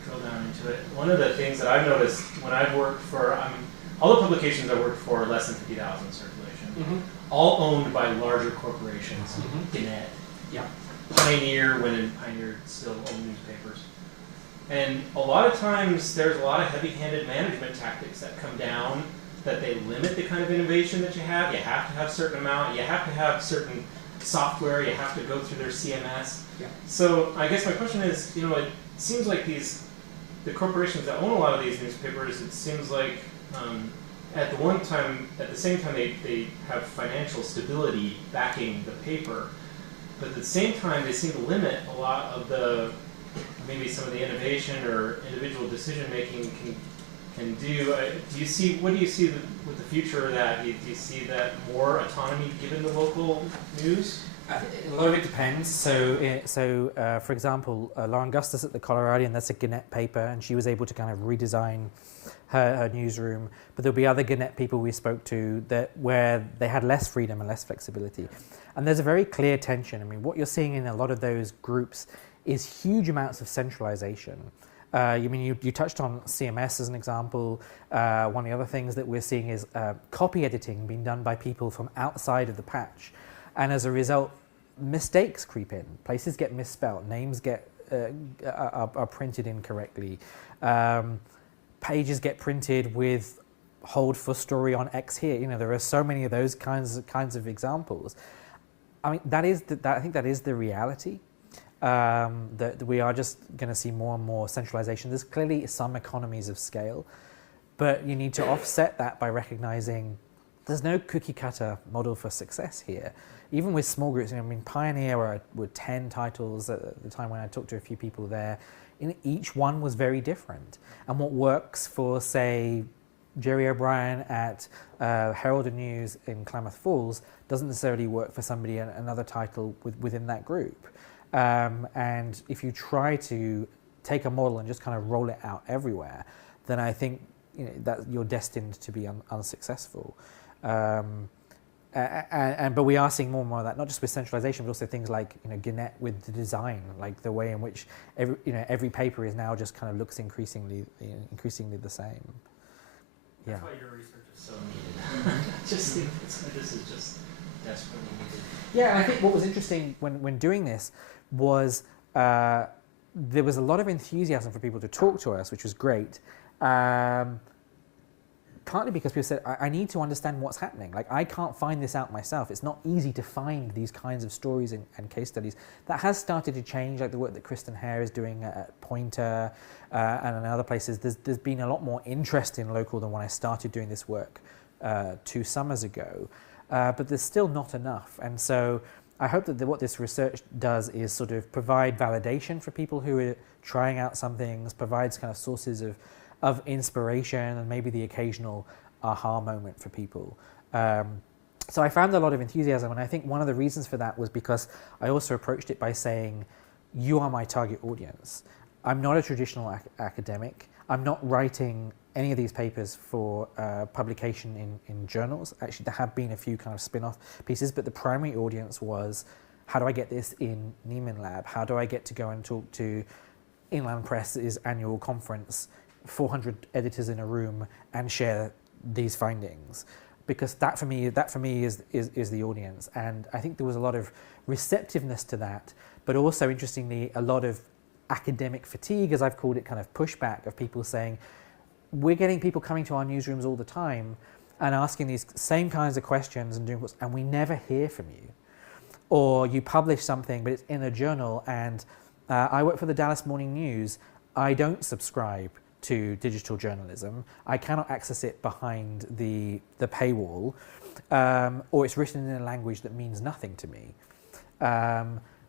drill down into it. One of the things that I've noticed when I've worked for, all the publications I worked for are less than 50,000 in circulation, all owned by larger corporations, Gannett, Pioneer, when Pioneer still owned newspapers. And a lot of times there's a lot of heavy-handed management tactics that come down, that they limit the kind of innovation that you have. You have to have a certain amount, you have to have certain software, you have to go through their CMS. Yeah. So I guess my question is, it seems like the corporations that own a lot of these newspapers, it seems like at the same time they have financial stability backing the paper, but at the same time they seem to limit a lot of maybe some of the innovation or individual decision making can do. What do you see with the future of that? Do you see that more autonomy given to local news? A lot of it depends. So for example, Lauren Gustus at the Coloradian, that's a Gannett paper, and she was able to kind of redesign her newsroom. But there'll be other Gannett people we spoke to where they had less freedom and less flexibility. And there's a very clear tension. I mean, what you're seeing in a lot of those groups is huge amounts of centralization. You touched on CMS as an example. One of the other things that we're seeing is copy editing being done by people from outside of the patch. And as a result, mistakes creep in. Places get misspelled. Names are printed incorrectly. Pages get printed with hold for story on X here. There are so many of those kinds of examples. I mean, I think that is the reality. That we are just going to see more and more centralization. There's clearly some economies of scale, but you need to offset that by recognizing there's no cookie cutter model for success here. Even with small groups, Pioneer were 10 titles at the time when I talked to a few people there. Each one was very different. And what works for, say, Jerry O'Brien at Herald and News in Klamath Falls doesn't necessarily work for somebody another title within that group. And if you try to take a model and just kind of roll it out everywhere, then I think that you're destined to be unsuccessful. But we are seeing more and more of that, not just with centralization, but also things like Gannett with the design, like the way in which every paper is now just kind of looks increasingly the same. Yeah. That's why your research is so needed. Just think this is just desperately needed. Yeah, and I think what was interesting when doing this was there was a lot of enthusiasm for people to talk to us, which was great. Partly because people said, I need to understand what's happening. Like, I can't find this out myself. It's not easy to find these kinds of stories and case studies. That has started to change, like the work that Kristen Hare is doing at Pointer and in other places. There's been a lot more interest in local than when I started doing this work 2 summers ago. But there's still not enough. And so I hope that what this research does is sort of provide validation for people who are trying out some things, provides kind of sources of of inspiration and maybe the occasional aha moment for people. So I found a lot of enthusiasm, and I think one of the reasons for that was because I also approached it by saying, you are my target audience. I'm not a traditional academic. I'm not writing any of these papers for publication in journals. Actually, there have been a few kind of spin-off pieces, but the primary audience was, how do I get this in Nieman Lab? How do I get to go and talk to Inland Press's annual conference, 400 editors in a room, and share these findings? Because that for me is the audience. And I think there was a lot of receptiveness to that, but also, interestingly, a lot of academic fatigue, as I've called it, kind of pushback of people saying, we're getting people coming to our newsrooms all the time and asking these same kinds of questions and doing and we never hear from you. Or you publish something, but it's in a journal, and I work for the Dallas Morning News. I don't subscribe to digital journalism. I cannot access it behind the paywall, or it's written in a language that means nothing to me.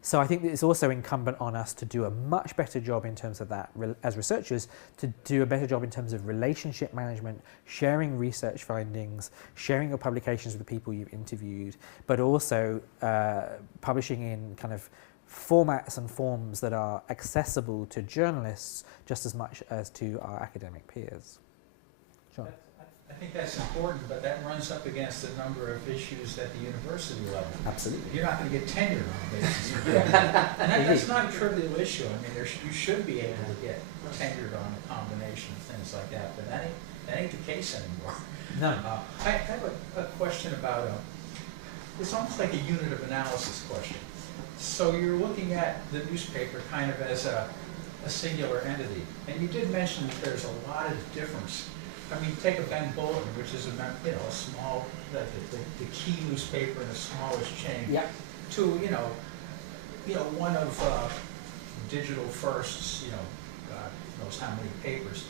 So I think that it's also incumbent on us to do a much better job in terms of that, as researchers, to do a better job in terms of relationship management, sharing research findings, sharing your publications with the people you've interviewed, but also publishing in kind of formats and forms that are accessible to journalists just as much as to our academic peers. Sure. I think that's important, but that runs up against a number of issues at the university level. Absolutely. You're not going to get tenured on a basis of and that's not a trivial issue. I mean, you should be able to get tenured on a combination of things like that, but that ain't the case anymore. No. I have a question about, it's almost like a unit of analysis question. So you're looking at the newspaper kind of as a singular entity, and you did mention that there's a lot of difference. I mean, take a Bend Bulletin, which is a small, the key newspaper in the smallest chain, Yep. to one of Digital First's, God knows how many papers,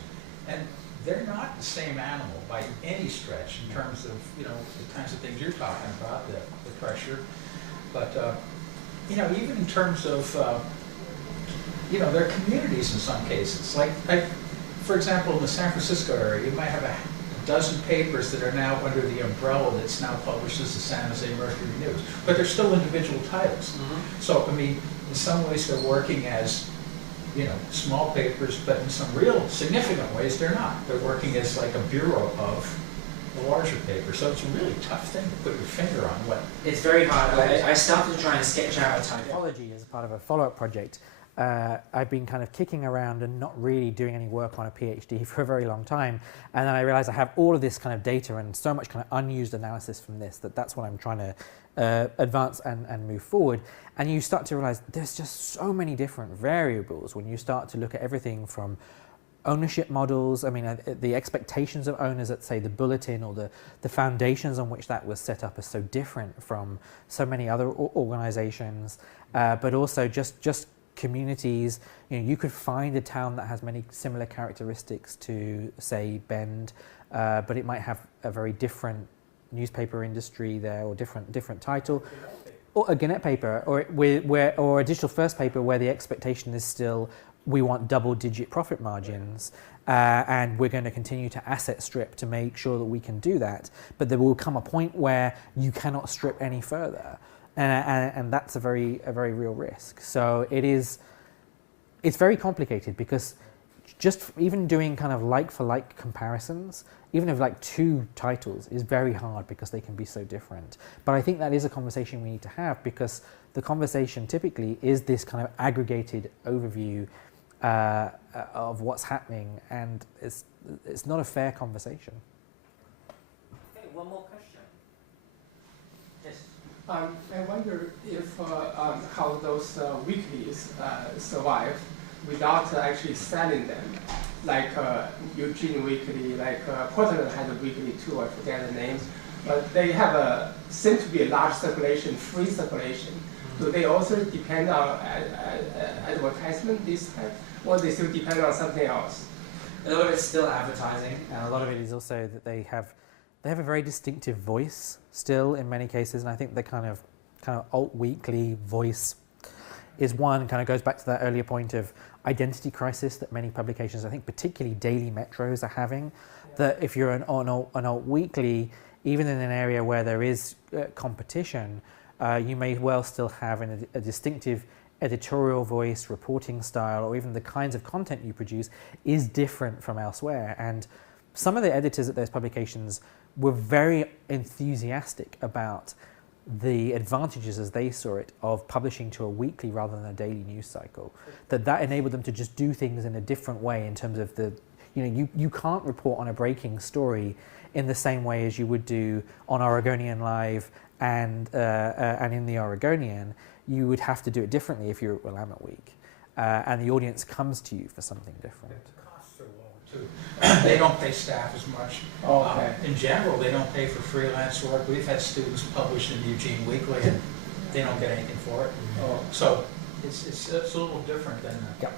and they're not the same animal by any stretch in terms of the kinds of things you're talking about, the pressure, but even in terms of their communities in some cases, like for example, in the San Francisco area, you might have a dozen papers that are now under the umbrella that's now published as the San Jose Mercury News, but they're still individual titles. Mm-hmm. So, I mean, in some ways they're working as, small papers, but in some real significant ways they're not. They're working as like a bureau of the larger paper. So it's a really tough thing to put your finger on what. It's very hard. I started trying to sketch out a typology as part of a follow-up project. I've been kind of kicking around and not really doing any work on a PhD for a very long time, and then I realized I have all of this kind of data and so much kind of unused analysis from that's what I'm trying to advance and move forward. And you start to realize there's just so many different variables when you start to look at everything from ownership models. I mean, the expectations of owners at, say, the Bulletin, or the foundations on which that was set up are so different from so many other organizations, but also just communities. You could find a town that has many similar characteristics to, say, Bend, but it might have a very different newspaper industry there, or different title, or a Gannett paper, or a Digital First paper where the expectation is still, we want double-digit profit margins, and we're going to continue to asset strip to make sure that we can do that. But there will come a point where you cannot strip any further. And that's a very real risk. So it's very complicated, because just even doing kind of like-for-like comparisons, even of like two titles, is very hard because they can be so different. But I think that is a conversation we need to have, because the conversation typically is this kind of aggregated overview of what's happening, and it's not a fair conversation. Okay, one more question. Yes. I wonder if how those weeklies survive without actually selling them. Like Eugene Weekly, like Portland had a weekly too, I forget the names, but they have seem to be a large circulation, free circulation. Do they also depend on advertisement this time, or they still depend on something else? A lot of it's still advertising. And a lot of it is also that they have a very distinctive voice still in many cases, and I think the kind of alt weekly voice is one, kind of goes back to that earlier point of, identity crisis that many publications, I think particularly daily metros, are having. That if you're on a weekly, even in an area where there is competition, you may well still have a distinctive editorial voice, reporting style, or even the kinds of content you produce is different from elsewhere. And some of the editors at those publications were very enthusiastic about the advantages, as they saw it, of publishing to a weekly rather than a daily news cycle. That enabled them to just do things in a different way in terms of the, you can't report on a breaking story in the same way as you would do on Oregonian Live and in the Oregonian. You would have to do it differently if you're at Willamette Week, and the audience comes to you for something different. The costs are lower too. They don't pay staff as much. Okay. In general, they don't pay for freelance work. We've had students publish in the Eugene Weekly and they don't get anything for it. Oh. So it's a little different than Yep.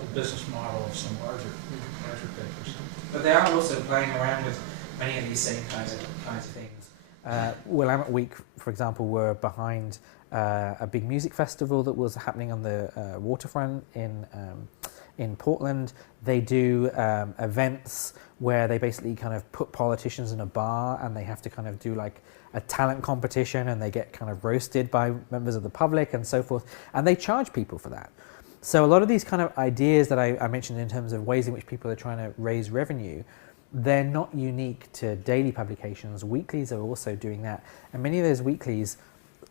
the business model of some larger papers. But they are also playing around with many of these same kinds of things. Willamette Week, for example, were behind a big music festival that was happening on the waterfront in Portland. They do events where they basically kind of put politicians in a bar and they have to kind of do like a talent competition, and they get kind of roasted by members of the public and so forth, and they charge people for that. So a lot of these kind of ideas that I mentioned in terms of ways in which people are trying to raise revenue, they're not unique to daily publications. Weeklies are also doing that, and many of those weeklies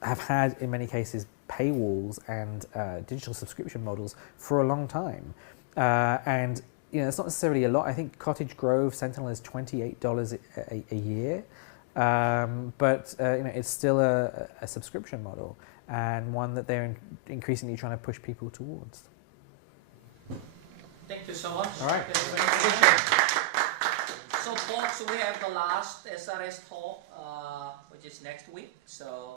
have had, in many cases, paywalls and digital subscription models for a long time. And it's not necessarily a lot. I think Cottage Grove Sentinel is $28 a year, but it's still a subscription model, and one that they're increasingly trying to push people towards. Thank you so much. All right. So folks, we have the last SRS talk, which is next week. So.